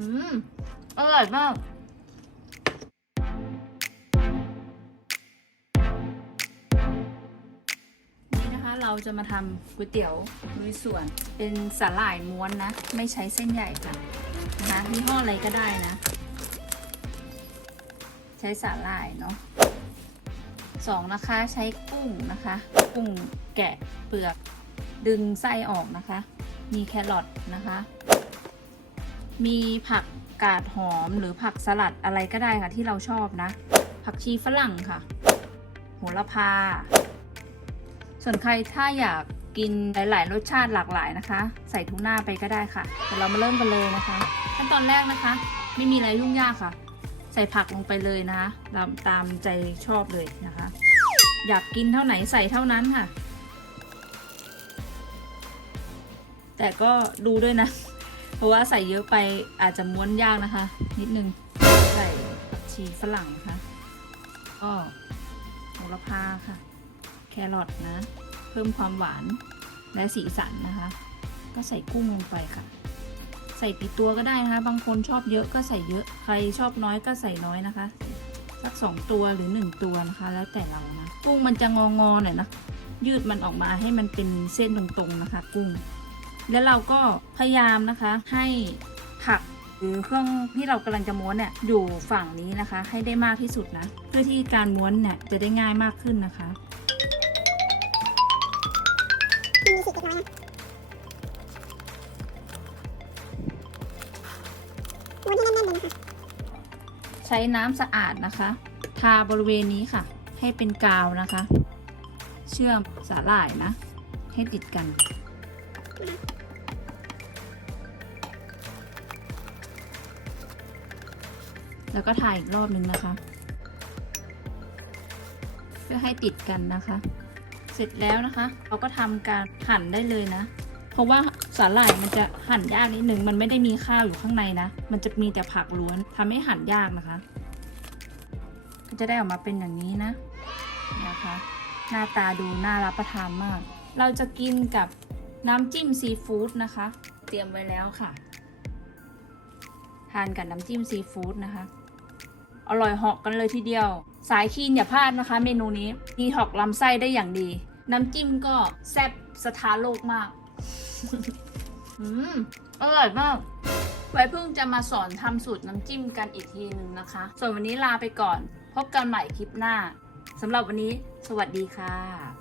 อืม อร่อยมากนี่นะคะเราจะมาทำก๋วยเตี๋ยวลุยส่วนเป็นสาหร่ายม้วนนะ ไม่ใช้เส้นใหญ่ค่ะนะคะยี่ห้ออะไรก็ได้นะ ใช้สาหร่ายเนาะสองนะคะใช้กุ้งนะคะ กุ้งแกะเปลือก ดึงไส้ออกนะคะ มีแครอทนะคะ มีผักกาดหอมหรือผักสลัดอะไรก็ได้ค่ะที่เราชอบนะ ผักชีฝรั่งค่ะ โหระพา ส่วนใครถ้าอยากกินหลาย ๆ รสชาติหลากหลายนะคะ ใส่ทูน่าไปก็ได้ค่ะเดี๋ยวเรามาเริ่มกันเลยนะคะ ขั้นตอนแรกนะคะ ไม่มีอะไรยุ่งยากค่ะ ใส่ผักลงไปเลยนะคะตามตามใจชอบเลยนะคะ อยากกินเท่าไหนใส่เท่านั้นค่ะ แต่ก็ดูด้วยนะ เพราะว่าใส่เยอะไปอาจจะม้วนยากนะคะ นิดนึงใส่ผักชีฝรั่งนะคะก็โหระพาค่ะ แครอทนะ เพิ่มความหวานและสีสันนะคะ ก็ใส่กุ้งลงไปค่ะ ใส่กี่ตัวก็ได้นะคะ บางคนชอบเยอะก็ใส่เยอะใครชอบน้อยก็ใส่น้อยนะคะสักสองตัวหรือหนึ่งตัวนะคะ แล้วแต่เรานะ กุ้งมันจะงองอหน่อยนะยืดมันออกมาให้มันเป็นเส้นตรงๆนะคะ กุ้ง แล้วเราก็พยายามนะคะให้ผักหรือเครื่องที่เรากำลังจะม้วนเนี่ยอยู่ฝั่งนี้นะคะ ให้ได้มากที่สุดนะ เพื่อที่การม้วนเนี่ยจะได้ง่ายมากขึ้นนะคะมันมีขีดเล็กน้อยนะม้วนให้แน่นๆเลยนะคะใช้น้ำสะอาดนะคะ ทาบริเวณนี้ค่ะ ให้เป็นกาวนะคะ เชื่อมสาหร่ายนะ ให้ติดกัน แล้วก็ถ่ายอีกรอบนึงนะคะ เพื่อให้ติดกันนะคะ เสร็จแล้วนะคะ เราก็ทำการหั่นได้เลยนะ เพราะว่าสาหร่ายมันจะหั่นยากนิดนึงมันไม่ได้มีข้าวอยู่ข้างในนะ มันจะมีแต่ผักล้วนทำให้หั่นยากนะคะก็จะได้ออกมาเป็นอย่างนี้นะนะคะ หน้าตาดูน่ารับประทานมาก เราจะกินกับน้ำจิ้มซีฟู้ดนะคะ เตรียมไว้แล้วค่ะ ทานกับน้ำจิ้มซีฟู้ดนะคะ อร่อยเหาะกันเลยทีเดียว สายคีนอย่าพลาดนะคะ เมนูนี้ดีท็อกลำไส้ได้อย่างดี น้ำจิ้มก็แซ่บสถานโลกมาก อืม อร่อยมาก ไว้เพิ่งจะมาสอนทำสูตรน้ำจิ้มกันอีกทีหนึ่งนะคะ ส่วนวันนี้ลาไปก่อน พบกันใหม่คลิปหน้าสำหรับวันนี้ สวัสดีค่ะ